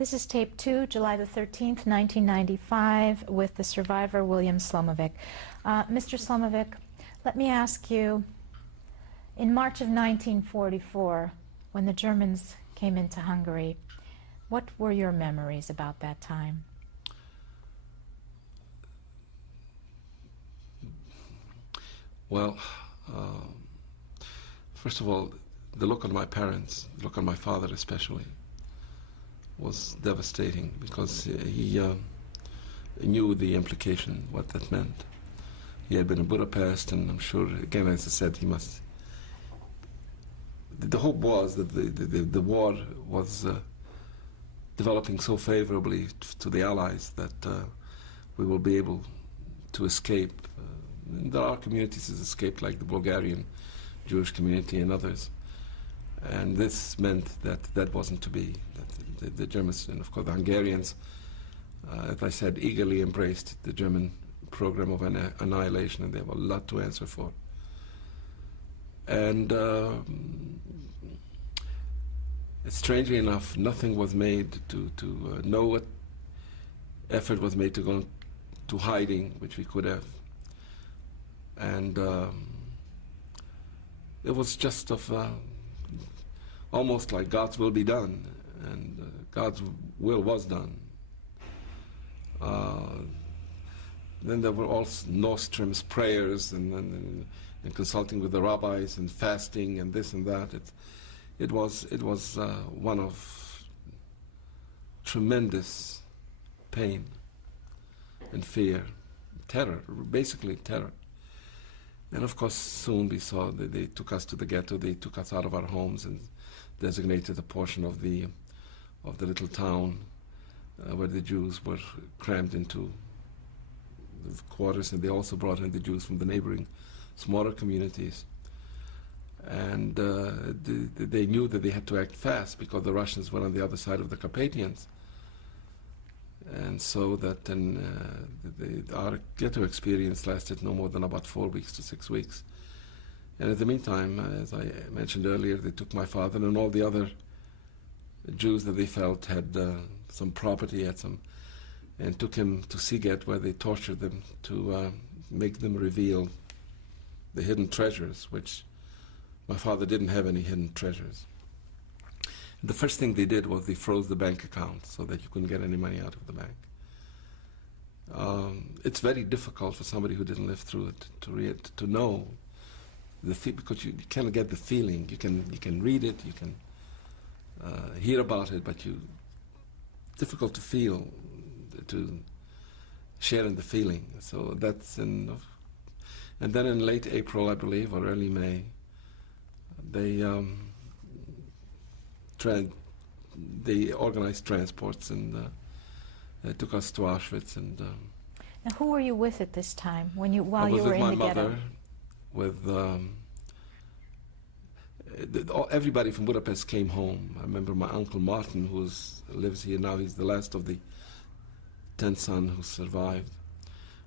This is tape 2, July the 13th, 1995, with the survivor, William Slomovic. Mr. Slomovic, let me ask you, in March of 1944, when the Germans came into Hungary, what were your memories about that time? Well, first of all, the look on my parents, the look on my father especially, was devastating, because he knew the implication, what that meant. He had been in Budapest, and I'm sure, again, as I said, he must... The hope was that the war was developing so favorably to the Allies that we will be able to escape. There are communities that escaped, like the Bulgarian Jewish community and others. And this meant that that wasn't to be. That the Germans, and of course the Hungarians, as I said, eagerly embraced the German program of annihilation, and they have a lot to answer for. And strangely enough, nothing was made no effort was made to go to hiding, which we could have. And it was just almost like God's will be done, and God's will was done. Then there were all Nostrim's prayers and consulting with the rabbis and fasting and this and that. It was one of tremendous pain and fear, terror, basically terror. And of course, soon we saw that they took us to the ghetto. They took us out of our homes and designated a portion of the little town where the Jews were crammed into the quarters, and they also brought in the Jews from the neighboring smaller communities. And they knew that they had to act fast, because the Russians were on the other side of the Carpathians. And so that our ghetto experience lasted no more than about 4 weeks to 6 weeks. And in the meantime, as I mentioned earlier, they took my father and all the other Jews that they felt had some property, and took him to Sziget, where they tortured them to make them reveal the hidden treasures, which my father didn't have any hidden treasures. The first thing they did was they froze the bank account so that you couldn't get any money out of the bank. It's very difficult for somebody who didn't live through it to know because you cannot get the feeling. You can read it, you can hear about it, but difficult to feel, to share in the feeling. So that's enough. And then in late April, I believe, or early May, they organized transports and took us to Auschwitz. And now, who were you with at this time, while you were in the ghetto? I was with my mother, with everybody from Budapest came home. I remember my uncle Martin, who lives here now. He's the last of the 10 sons who survived.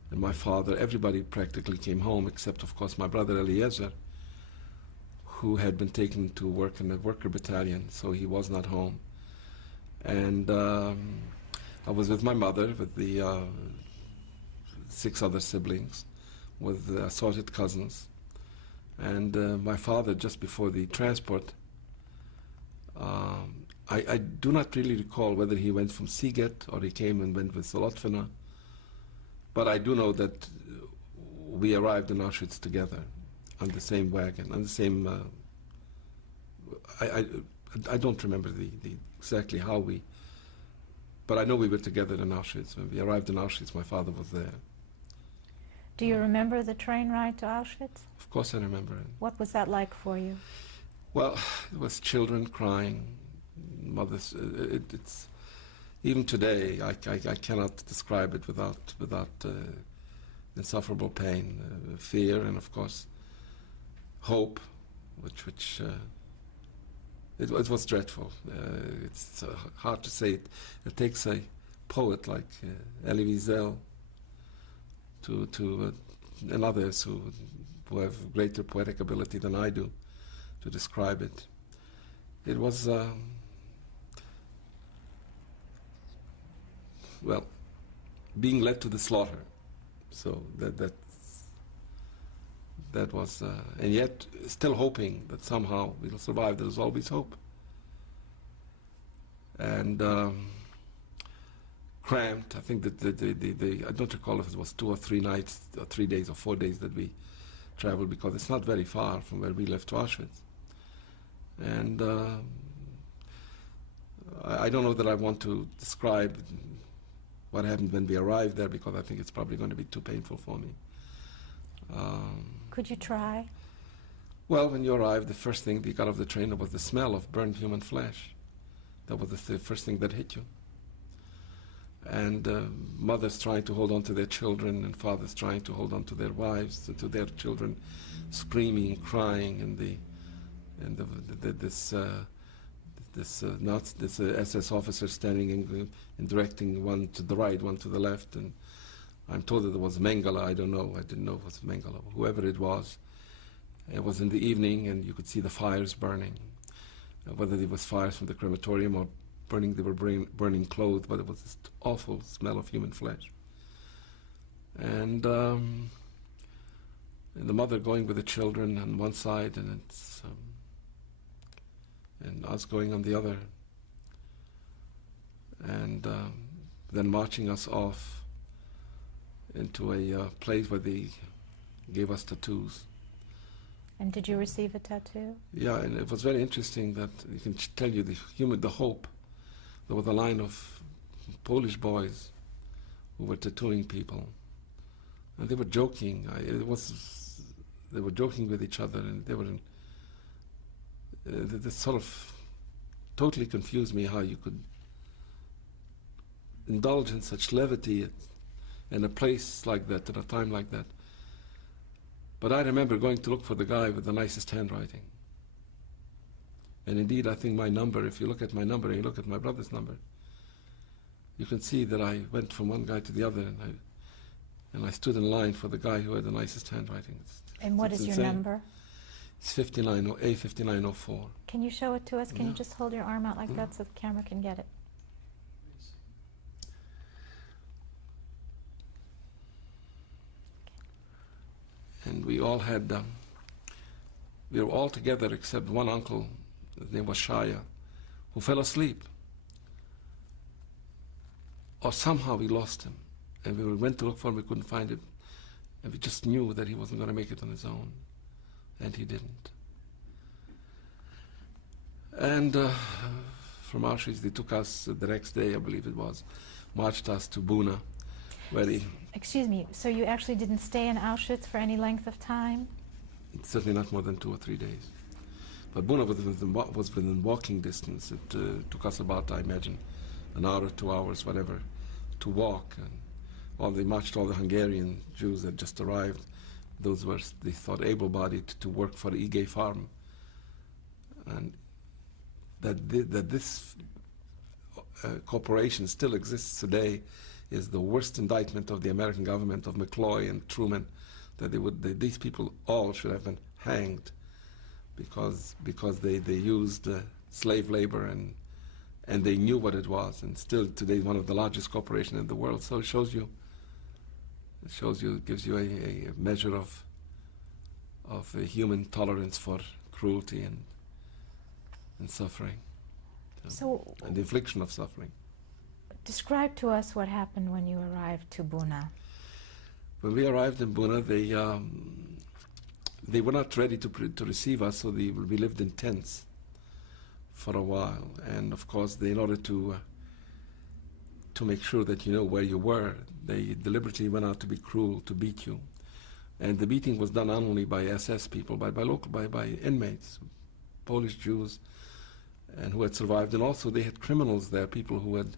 And my father, everybody practically came home, except, of course, my brother Eliezer, who had been taken to work in the worker battalion, so he was not home. And I was with my mother, with the 6 other siblings, with assorted cousins. And my father, just before the transport, I do not really recall whether he went from Sziget or he came and went with Solotfina, but I do know that we arrived in Auschwitz together, on the same wagon, on the same... I don't remember exactly how but I know we were together in Auschwitz. When we arrived in Auschwitz, my father was there. Do you remember the train ride to Auschwitz? Of course I remember it. What was that like for you? Well, it was children crying, mothers. It's even today, I cannot describe it without insufferable pain, fear, and of course hope, which it was dreadful. It's hard to say it. It takes a poet like Elie Wiesel and others who have greater poetic ability than I do to describe it. It was well, being led to the slaughter. So that was, and yet still hoping that somehow we'll survive. There's always hope. And cramped. I think that I don't recall if it was 2 or 3 nights, or 3 days or 4 days that we traveled, because it's not very far from where we left to Auschwitz. And I don't know that I want to describe what happened when we arrived there, because I think it's probably going to be too painful for me. Could you try? Well, when you arrived, the first thing you got off the train was the smell of burned human flesh. That was the first thing that hit you. And mothers trying to hold on to their children, and fathers trying to hold on to their wives, to their children, screaming, crying, and this SS officer standing and directing one to the right, one to the left, and I'm told that it was Mengele. I don't know. I didn't know it was Mengele. Whoever it was in the evening, and you could see the fires burning. Whether it was fires from the crematorium or they were burning clothes, but it was this awful smell of human flesh. And the mother going with the children on one side, and and us going on the other, and then marching us off into a place where they gave us tattoos. And did you receive a tattoo? Yeah, and it was very interesting that you can tell you the hope. There was a line of Polish boys who were tattooing people, and they were joking. They were joking with each other, and they were. This sort of totally confused me how you could indulge in such levity in a place like that, at a time like that. But I remember going to look for the guy with the nicest handwriting. And indeed, I think my number, if you look at my number and you look at my brother's number, you can see that I went from one guy to the other, and I stood in line for the guy who had the nicest handwriting. And what is your insane. Number? It's A5904. Can you show it to us? Can you Yeah. just hold your arm out like that so the camera can get it? And we all had, we were all together except one uncle, his name was Shaya, who fell asleep. Or somehow we lost him. And we went to look for him, we couldn't find him. And we just knew that he wasn't going to make it on his own. And he didn't. And from Auschwitz, they took us the next day, I believe it was, marched us to Buna, where he... Excuse me, so you actually didn't stay in Auschwitz for any length of time? Certainly not more than 2 or 3 days. But Buna was within walking distance. It took us about, I imagine, an hour, 2 hours, whatever, to walk. And they marched all the Hungarian Jews that just arrived. Those were, they thought, able-bodied to work for the IG Farm. And that this corporation still exists today is the worst indictment of the American government, of McCloy and Truman, that these people all should have been hanged because they used slave labor and they knew what it was, and still today one of the largest corporations in the world. So it shows you, gives you a measure of a human tolerance for cruelty and suffering, and the infliction of suffering. Describe to us what happened when you arrived to Buna. When we arrived in Buna, they were not ready to receive us, so we lived in tents for a while. And of course, in order to make sure that you know where you were, they deliberately went out to be cruel, to beat you. And the beating was done not only by SS people, by inmates, Polish Jews, and who had survived. And also they had criminals there, people who had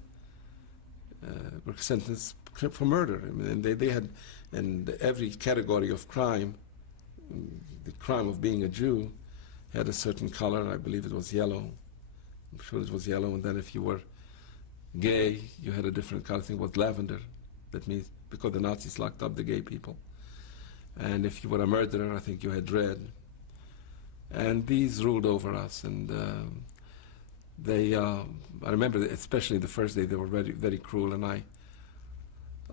were sentenced for murder. I mean, they had, and every category of crime, the crime of being a Jew had a certain color. I believe it was yellow. I'm sure it was yellow. And then if you were gay, you had a different color. I think it was lavender. That means because the Nazis locked up the gay people. And if you were a murderer, I think you had red. And these ruled over us. And I remember, especially the first day, they were very, very cruel. And I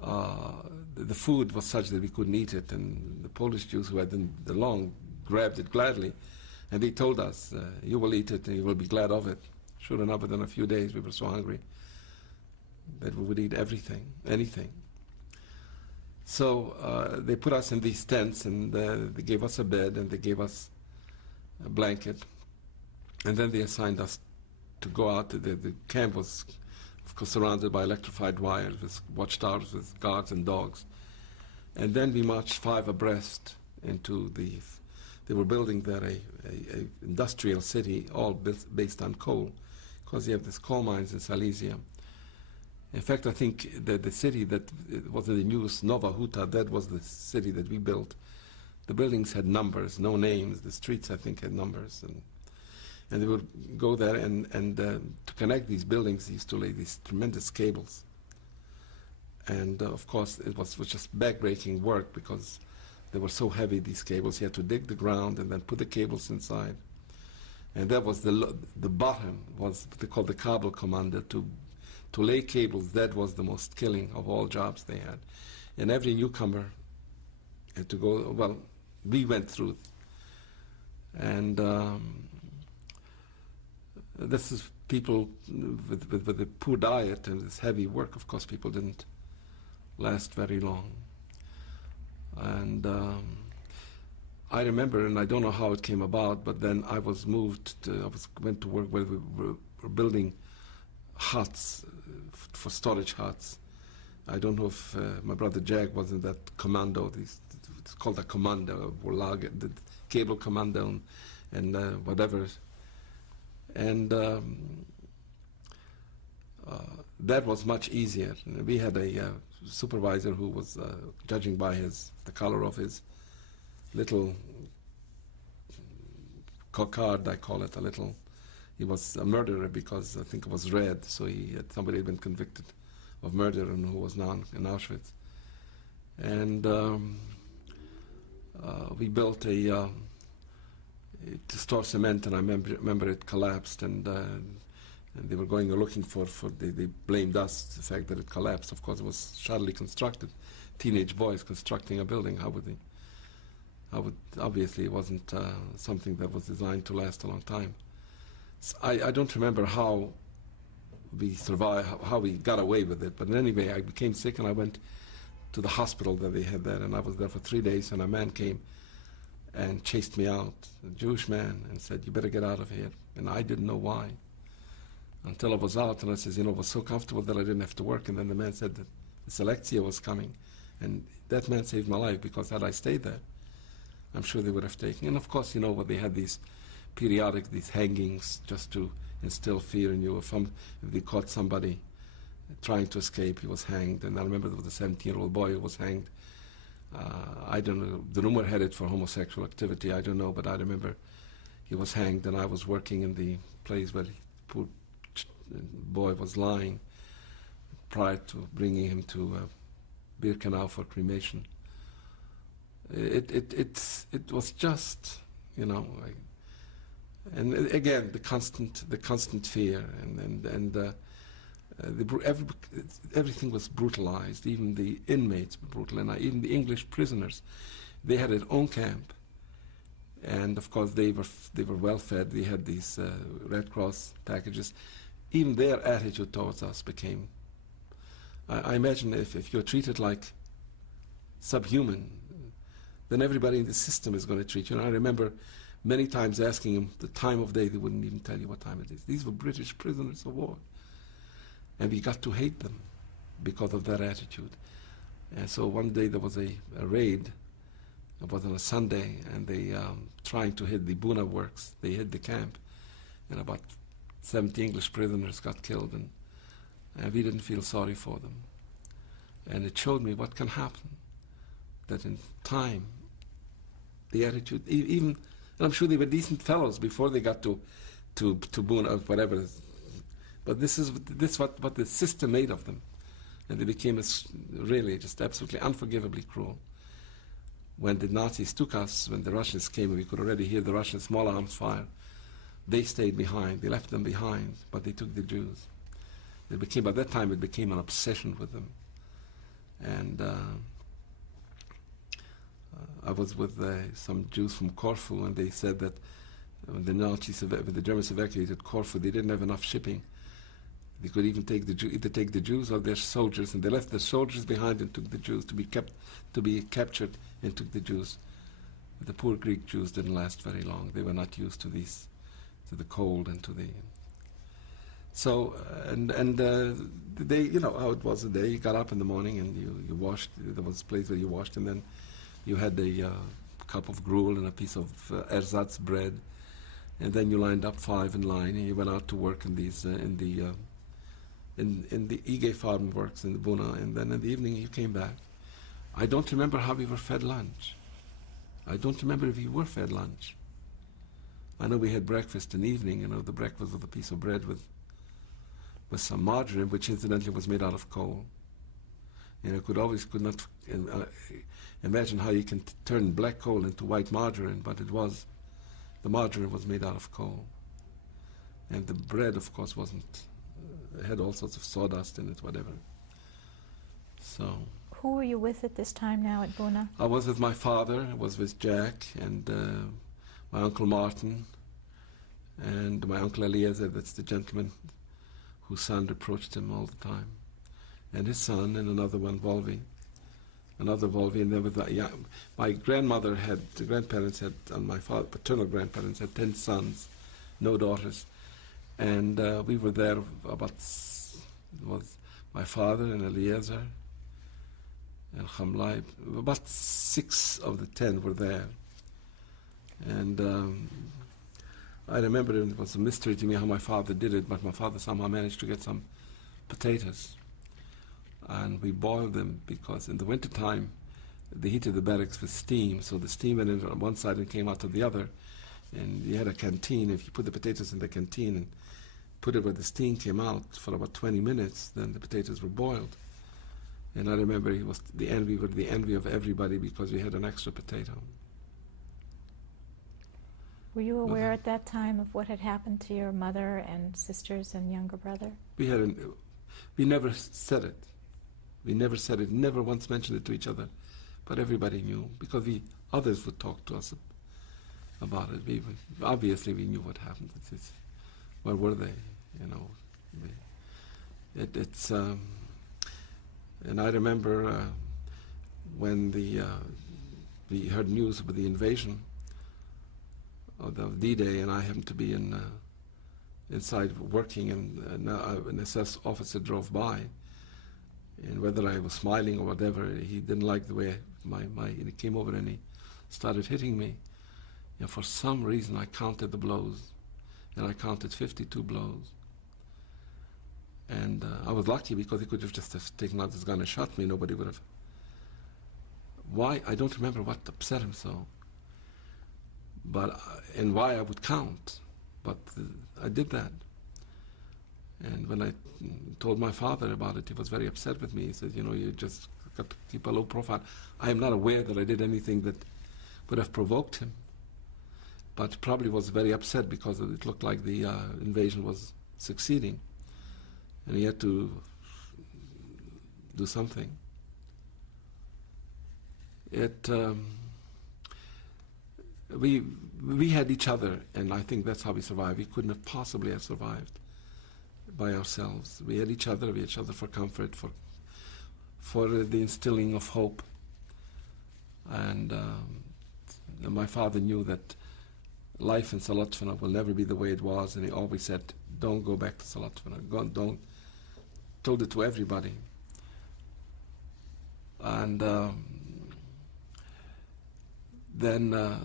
the food was such that we couldn't eat it, and the Polish Jews who had the long grabbed it gladly, and they told us, you will eat it and you will be glad of it. Sure enough, within a few days we were so hungry that we would eat everything, anything. So they put us in these tents, and they gave us a bed and they gave us a blanket, and then they assigned us to go out. The camp was, of course, surrounded by electrified wires with watchtowers with guards and dogs. And then we marched 5 abreast into they were building there a industrial city, all based on coal, because you have these coal mines in Silesia. In fact, I think that the city that was in the news, Nova Huta, that was the city that we built. The buildings had numbers, no names. The streets, I think, had numbers. And they would go there, and to connect these buildings, they used to lay these tremendous cables. And of course, it was just backbreaking work because they were so heavy, these cables. You had to dig the ground and then put the cables inside. And that was the bottom, was what they called the cable commander, to lay cables. That was the most killing of all jobs they had. And every newcomer had to go, well, we went through it. And this is people with a poor diet and this heavy work. Of course, people didn't last very long. And I remember, and I don't know how it came about, but then I was moved went to work where we were building huts, for storage huts. I don't know if my brother Jack was in that commando. It's called a commando, the cable commando, and whatever. And that was much easier. We had a supervisor who was judging by the color of his little cockard, I call it, he was a murderer because I think it was red, so somebody had been convicted of murder and who was now in Auschwitz. And we built to store cement, and I remember it collapsed, and they were going looking they blamed us, the fact that it collapsed. Of course, it was shoddily constructed. Teenage boys constructing a building, obviously it wasn't something that was designed to last a long time. So I don't remember how we survived, how we got away with it, but anyway, I became sick and I went to the hospital that they had there, and I was there for 3 days, and a man came and chased me out, a Jewish man, and said, you better get out of here. And I didn't know why until I was out, and I said, it was so comfortable that I didn't have to work. And then the man said that the Selekcija was coming, and that man saved my life, because had I stayed there, I'm sure they would have taken. And of course, what they had these these hangings just to instill fear in you. If they caught somebody trying to escape, he was hanged. And I remember there was a 17-year-old boy who was hanged. I don't know, the rumor had it for homosexual activity, I don't know, but I remember he was hanged, and I was working in the place where the poor boy was lying prior to bringing him to Birkenau for cremation. It was just, and again the constant fear, and everything was brutalized. Even the inmates were brutal, and even the English prisoners, they had their own camp, and of course they were well fed. They had these Red Cross packages. Even their attitude towards us became, I imagine, if you're treated like subhuman, then everybody in the system is going to treat you. And I remember many times asking them the time of day. They wouldn't even tell you what time it is. These were British prisoners of war. And we got to hate them because of that attitude. And so one day there was a raid. It was on a Sunday, and they trying to hit the Buna works. They hit the camp, and about 70 English prisoners got killed, and we didn't feel sorry for them. And it showed me what can happen, that in time, the attitude, even, and I'm sure they were decent fellows before they got to Buna, whatever. But this is what the system made of them. And they became really just absolutely unforgivably cruel. When the Nazis took us, when the Russians came, and we could already hear the Russian small arms fire, they stayed behind. They left them behind, but they took the Jews. By that time, it became an obsession with them. And I was with some Jews from Corfu, and they said that when the Nazis, when the Germans evacuated Corfu, they didn't have enough shipping. They could even take either take the Jews or their soldiers, and they left the soldiers behind and took the Jews to be captured and took the Jews. The poor Greek Jews didn't last very long. They were not used to the cold and to the. So they, you know how it was a day. You got up in the morning and you washed. There was a place where you washed, and then you had a cup of gruel and a piece of ersatz bread, and then you lined up 5 in line, and you went out to work in these in the Ige Farm Works in the Buna, and then in the evening you came back. I don't remember how we were fed lunch. I don't remember if we were fed lunch. I know we had breakfast in the evening. You know, the breakfast was a piece of bread with some margarine, which incidentally was made out of coal. You know, could not imagine how you can turn black coal into white margarine, but the margarine was made out of coal. And the bread, of course, had all sorts of sawdust in it, whatever. So. Who were you with at this time now at Buna? I was with my father, I was with Jack, and my Uncle Martin, and my Uncle Eliezer, that's the gentleman whose son reproached him all the time, and his son, and another one, Volvi. Another Volvi, and then with my grandparents had, and my paternal grandparents had 10 sons, no daughters. And we were there it was my father and Eliezer and Chamlai. About 6 of the 10 were there. And I remember it was a mystery to me how my father did it, but my father somehow managed to get some potatoes. And we boiled them because in the wintertime they heated the barracks with steam, so the steam went in on one side and came out of the other. And you had a canteen. If you put the potatoes in the canteen and put it where the steam came out for about 20 minutes, then the potatoes were boiled. And I remember we were the envy of everybody because we had an extra potato. Were you aware at that time of what had happened to your mother and sisters and younger brother? We never said it. We never said it, never once mentioned it to each other. But everybody knew, because others would talk to us about it. Obviously we knew what happened. Where were they? You know, and I remember when we heard news about the invasion of the D-Day, and I happened to be inside working, and an SS officer drove by, and whether I was smiling or whatever, he didn't like the way he came over and he started hitting me. And for some reason I counted the blows, and I counted 52 blows. And I was lucky because he could have just taken out his gun and shot me. Nobody would have. Why? I don't remember what upset him so. But and why I would count. But I did that. And when I told my father about it, he was very upset with me. He said, you know, you just got to keep a low profile. I am not aware that I did anything that would have provoked him. But probably was very upset because it looked like the invasion was succeeding. And he had to do something. We had each other, and I think that's how we survived. We couldn't have possibly have survived by ourselves. We had each other for comfort, for the instilling of hope. And my father knew that life in Salatfana will never be the way it was, and he always said, don't go back to Salatfana. Don't. Told it to everybody. And then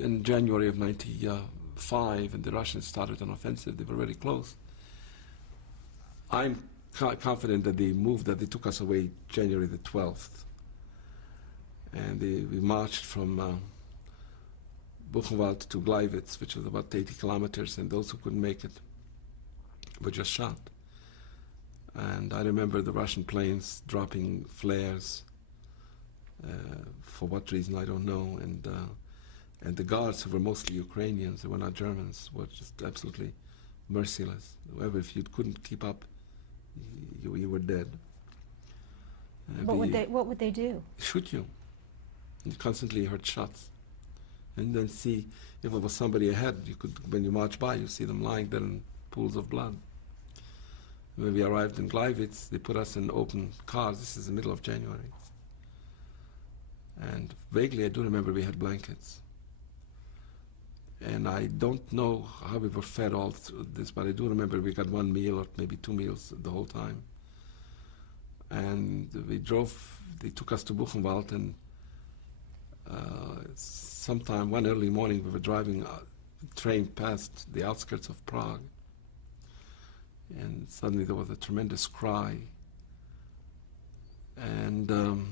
in January of 95, and the Russians started an offensive, they were very close. I'm confident that they took us away January the 12th. And we marched from Buchenwald to Gleiwitz, which was about 80 kilometers, and those who couldn't make it were just shot. And I remember the Russian planes dropping flares, for what reason I don't know, and the guards, who were mostly Ukrainians, they were not Germans, were just absolutely merciless. However, if you couldn't keep up, you were dead. What would they do? Shoot you. You constantly heard shots. And then see if there was somebody ahead. You could, when you march by, you see them lying there in pools of blood. When we arrived in Gleiwitz, they put us in open cars. This is the middle of January. And vaguely, I do remember we had blankets. And I don't know how we were fed all through this, but I do remember we got one meal or maybe 2 meals the whole time. And we drove, they took us to Buchenwald, and sometime one early morning we were driving a train past the outskirts of Prague, and suddenly there was a tremendous cry, and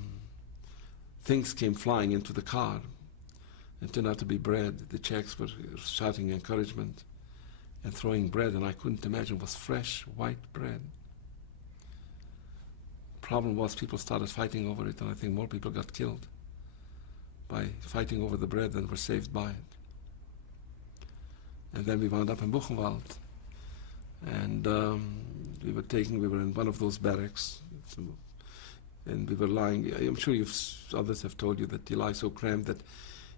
things came flying into the car. It turned out to be bread. The Czechs were shouting encouragement and throwing bread, and I couldn't imagine it was fresh white bread. Problem was people started fighting over it, and I think more people got killed by fighting over the bread than were saved by it. And then we wound up in Buchenwald, and we were in one of those barracks, and we were lying. I'm sure others have told you that you lie so cramped that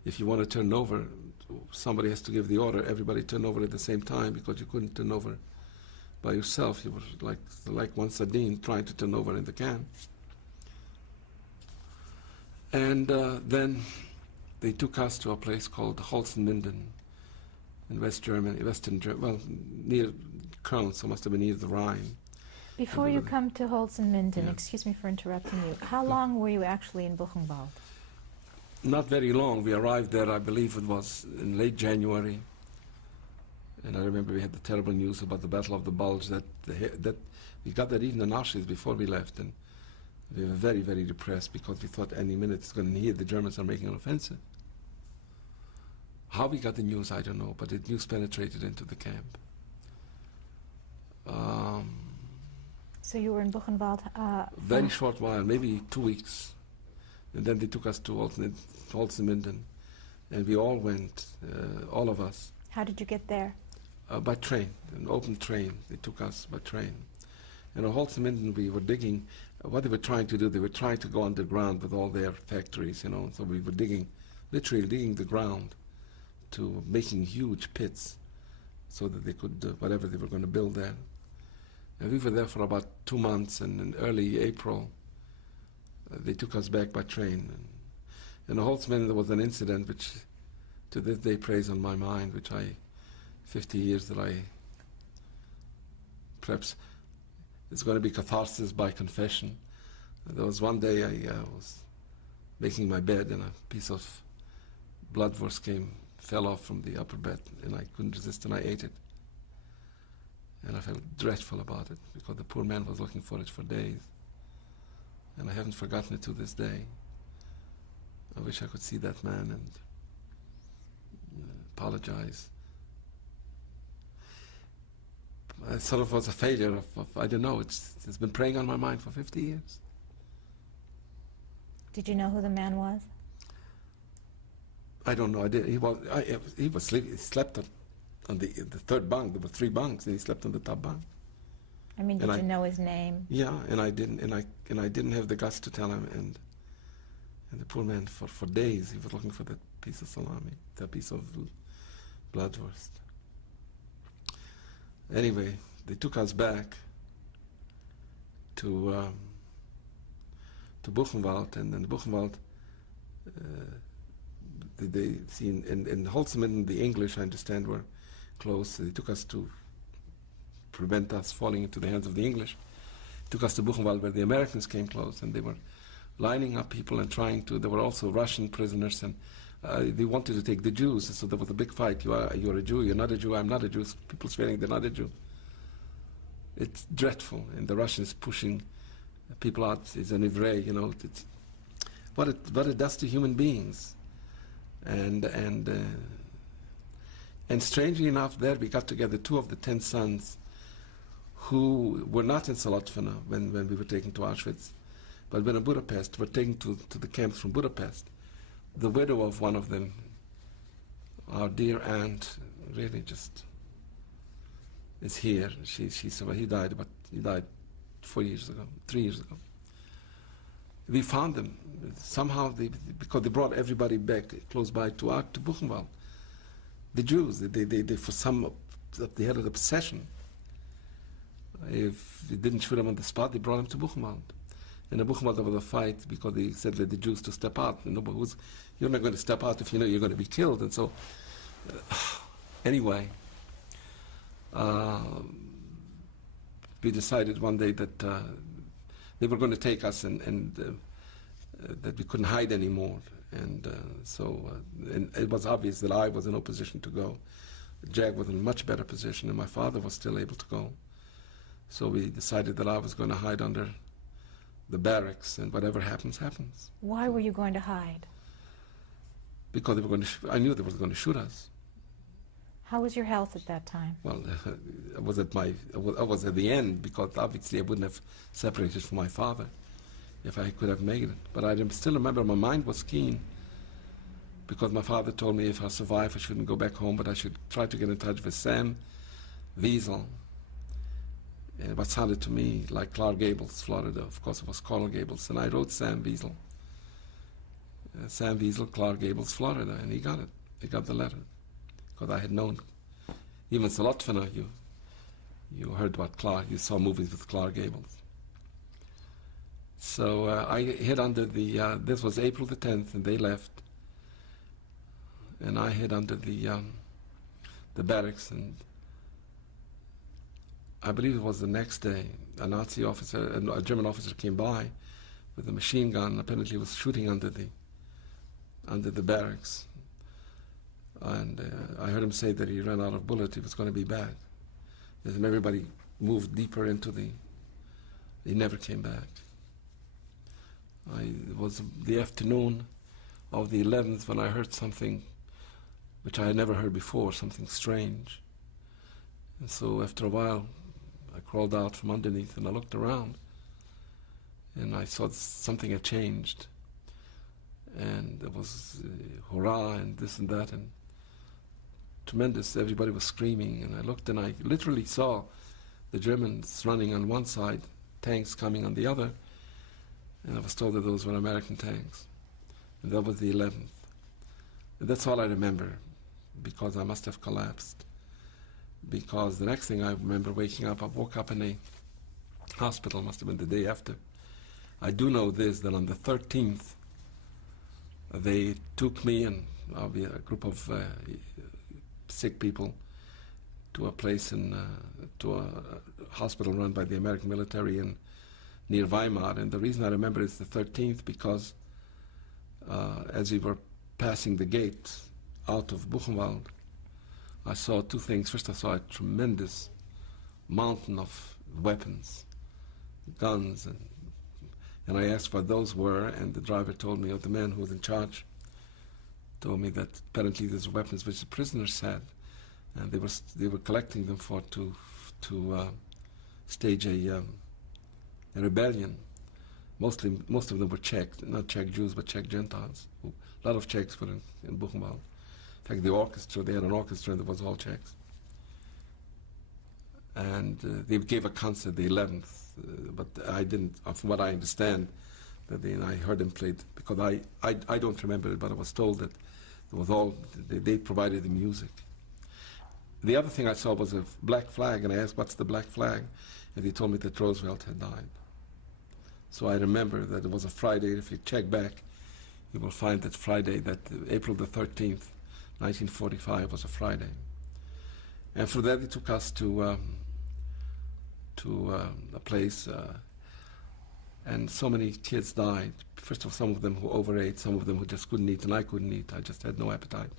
if you want to turn over, somebody has to give the order. Everybody turn over at the same time, because you couldn't turn over by yourself. You were like one sardine trying to turn over in the can. And then they took us to a place called Holzenminden in West Germany, near Köln, so must have been near the Rhine. Before you come to Holzenminden, excuse me for interrupting you, how long were you actually in Buchenwald? Not very long. We arrived there, I believe it was in late January. And I remember we had the terrible news about the Battle of the Bulge, that we got that even in Auschwitz before we left. And we were very, very depressed, because we thought any minute it's going to hear the Germans are making an offensive. How we got the news, I don't know, but the news penetrated into the camp. So you were in Buchenwald? Very short while, maybe 2 weeks. And then they took us to Holzenminden, and we all went, all of us. How did you get there? By train, an open train. They took us by train. And at Holzenminden we were digging. What they were trying to do, they were trying to go underground with all their factories, you know. So we were digging, literally digging the ground, to making huge pits, so that they could whatever they were going to build there. And we were there for about 2 months, and in early April, they took us back by train. And in Holzminden there was an incident which to this day plays on my mind, 50 years that perhaps it's going to be catharsis by confession. There was one day I was making my bed, and a piece of bloodwurst fell off from the upper bed, and I couldn't resist, and I ate it. And I felt dreadful about it, because the poor man was looking for it for days. And I haven't forgotten it to this day. I wish I could see that man and apologize. It sort of was a failure of I don't know, it's been preying on my mind for 50 years. Did you know who the man was? I don't know. I did. He was sleeping. He slept on the third bunk. There were 3 bunks, and he slept on the top bunk. I mean, did you know his name? Yeah, and I didn't, and I didn't have the guts to tell him. And the poor man, for days, he was looking for that piece of salami, that piece of bloodwurst. Anyway, they took us back to Buchenwald, and in Buchenwald, they see in Holzminden the English, I understand, were close. So they took us to prevent us falling into the hands of the English. Took us to Buchenwald, where the Americans came close, and they were lining up people and trying to. There were also Russian prisoners, and they wanted to take the Jews. So there was a big fight. You're a Jew. You're not a Jew. I'm not a Jew. People swearing they're not a Jew. It's dreadful, and the Russians pushing people out. It's an ivray, you know. It's what it does to human beings, and strangely enough, there we got together 2 of the 10 sons who were not in Solothvina when we were taken to Auschwitz, but when in Budapest, were taken to the camps from Budapest. The widow of one of them, our dear aunt, really just is here. He died 3 years ago. We found them. Somehow, because they brought everybody back close by to Buchenwald. The Jews, they for some, they had an obsession. If they didn't shoot them on the spot, they brought them to Buchenwald. And in Buchenwald there was a fight because they said let the Jews to step out. And nobody was, you're not going to step out if you know you're going to be killed. And so, anyway, we decided one day that they were going to take us and that we couldn't hide anymore. And and it was obvious that I was in no position to go. Jack was in a much better position, and my father was still able to go. So we decided that I was going to hide under the barracks, and whatever happens, happens. Why were you going to hide? Because they were going to I knew they were going to shoot us. How was your health at that time? Well, I was at the end, because obviously I wouldn't have separated from my father if I could have made it. But I still remember my mind was keen, because my father told me if I survive, I shouldn't go back home, but I should try to get in touch with Sam Wiesel. And what sounded to me like Clark Gables, Florida. Of course, it was Colonel Gables. And I wrote Sam Wiesel. Sam Wiesel, Clark Gables, Florida. And he got it. He got the letter. Because I had known. Even Solotfina, you heard what Clark, you saw movies with Clark Gables. So I hid under this was April the 10th, and they left. And I hid under the barracks, and I believe it was the next day, a Nazi officer, a German officer came by with a machine gun, apparently was shooting under the barracks. And I heard him say that he ran out of bullets, he was going to be back. And everybody moved deeper into he never came back. It was the afternoon of the 11th when I heard something which I had never heard before, something strange. And so after a while, I crawled out from underneath and I looked around, and I saw something had changed. And there was hurrah and this and that, and tremendous, everybody was screaming. And I looked and I literally saw the Germans running on one side, tanks coming on the other, and I was told that those were American tanks. And that was the 11th. And that's all I remember, because I must have collapsed. Because the next thing I remember waking up, I woke up in a hospital, must have been the day after. I do know this, that on the 13th, they took me and a group of sick people to a place to a hospital run by the American military near Weimar. And the reason I remember it's the 13th, because as we were passing the gate out of Buchenwald, I saw two things. First, I saw a tremendous mountain of weapons, guns, and I asked what those were, and the driver told me, or the man who was in charge told me that apparently these weapons which the prisoners had, and they were collecting them to stage a rebellion. Most of them were Czech, not Czech Jews, but Czech Gentiles. A lot of Czechs were in Buchenwald. In fact, the orchestra, they had an orchestra that was all Czechs. And they gave a concert the 11th, but I didn't, from what I understand, that I heard them play, because I don't remember it, but I was told that it was they provided the music. The other thing I saw was a black flag, and I asked, what's the black flag? And they told me that Roosevelt had died. So I remember that it was a Friday. If you check back, you will find that Friday, that April the 13th, 1945 was a Friday. And for that, they took us to a place, and so many kids died. First of all, some of them who overate, some of them who just couldn't eat, and I couldn't eat. I just had no appetite.